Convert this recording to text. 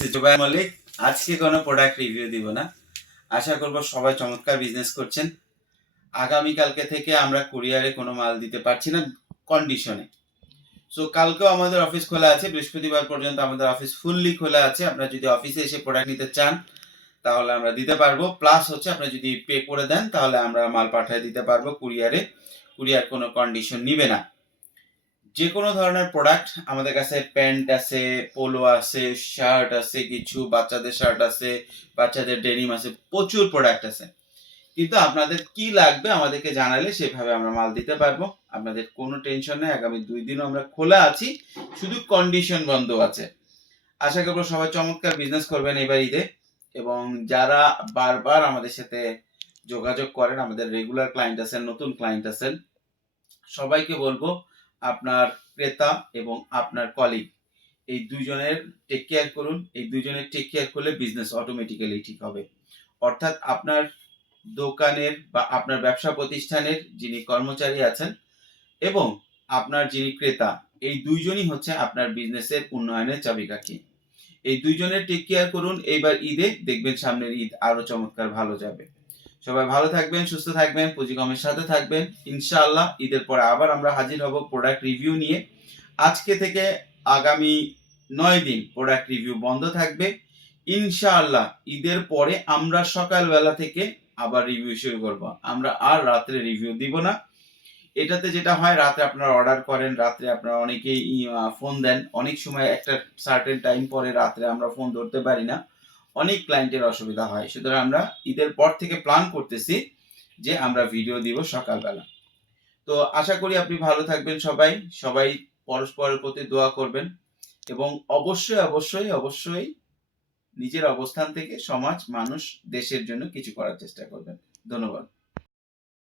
This জুবাই মল্লিক আজকে কোনো product review দিব না। আশা করব সবাই চমৎকার বিজনেস করছেন। আগামীকালকে থেকে আমরা কুরিয়ারে কোনো মাল দিতে পারছি না কন্ডিশনে সো কালকেও আমাদের অফিস খোলা আছে। বৃহস্পতিবার পর্যন্ত আমাদের অফিস ফুললি খোলা আছে। আপনারা যদি অফিসে এসে প্রোডাক্ট নিতে চান, তাহলে আমরা দিতে পারব। প্লাস হচ্ছে, আপনারা যদি পে করে দেন, তাহলে আমরা মাল পাঠিয়ে দিতে পারব কুরিয়ারে কুরিয়ার কোনো কন্ডিশন নিবে না। যে কোনো ধরনের প্রোডাক্ট আমাদের কাছে প্যান্ট আছে পোলো আছে শার্ট আছে, কিছু বাচ্চাদের শার্ট আছে, বাচ্চাদের ডেনিম আছে, প্রচুর প্রোডাক্ট আছে। কিন্তু আপনাদের কি লাগবে আমাদেরকে জানালে সেভাবে আমরা মাল দিতে পারব। আপনাদের কোনো টেনশন নেই, আগামী দুই দিনও আমরা খোলা আছি, শুধু কন্ডিশন বন্ধ আছে। আশা করব সবাই চমৎকার বিজনেস করবেন এবার ঈদে। এবং যারা বারবার আমাদের সাথে যোগাযোগ করেন, আমাদের রেগুলার ক্লায়েন্ট আছেন, নতুন ক্লায়েন্ট আছেন, সবাইকে বলব আপনার ক্রেতা এবং আপনার কলিগ এই দুজনের টেক কেয়ার করুন, এই দুজনের টেক কেয়ার করলে বিজনেস অটোমেটিক্যালি ঠিক হবে। অর্থাৎ আপনার দোকানের বা আপনার ব্যবসা প্রতিষ্ঠানের যিনি কর্মচারী আছেন এবং আপনার যিনি ক্রেতা, এই দুইজনই হচ্ছে আপনার বিজনেসের উন্নয়নের চাবিকাঠি। এই দুইজনের টেক কেয়ার করুন, এইবার ঈদে দেখবেন সামনের ঈদ আরও চমৎকার ভালো যাবে। সবাই ভালো থাকবেন, সুস্থ থাকবেন পুঁজিকমের সাথে থাকবেন। ইনশাআল্লাহ ঈদের পরে আবার আমরা হাজির হব প্রোডাক্ট রিভিউ নিয়ে। আজকে থেকে আগামী নয় দিন প্রোডাক্ট রিভিউ বন্ধ থাকবে। ইনশাআল্লাহ ঈদের পরে আমরা সকালবেলা থেকে আবার রিভিউ শুরু করব। আমরা আর রাত্রে রিভিউ দিব না। এটাতে যেটা হয়, রাতে আপনারা অর্ডার করেন, রাত্রে আপনারা অনেকেই ফোন দেন। অনেক সময় একটা সার্টেন টাইম পরে রাত্রে আমরা ফোন ধরতে পারি না। অনেক ক্লায়েন্টের অসুবিধা হয়। সুতরাং আমরা ঈদের পর থেকে প্ল্যান করতেছি যে আমরা ভিডিও দিব সকালবেলা। তো আশা করি আপনি ভালো থাকবেন সবাই। সবাই পরস্পরের প্রতি দোয়া করবেন এবং অবশ্যই অবশ্যই অবশ্যই নিজের অবস্থান থেকে সমাজ, মানুষ, দেশের জন্য কিছু করার চেষ্টা করবেন। ধন্যবাদ।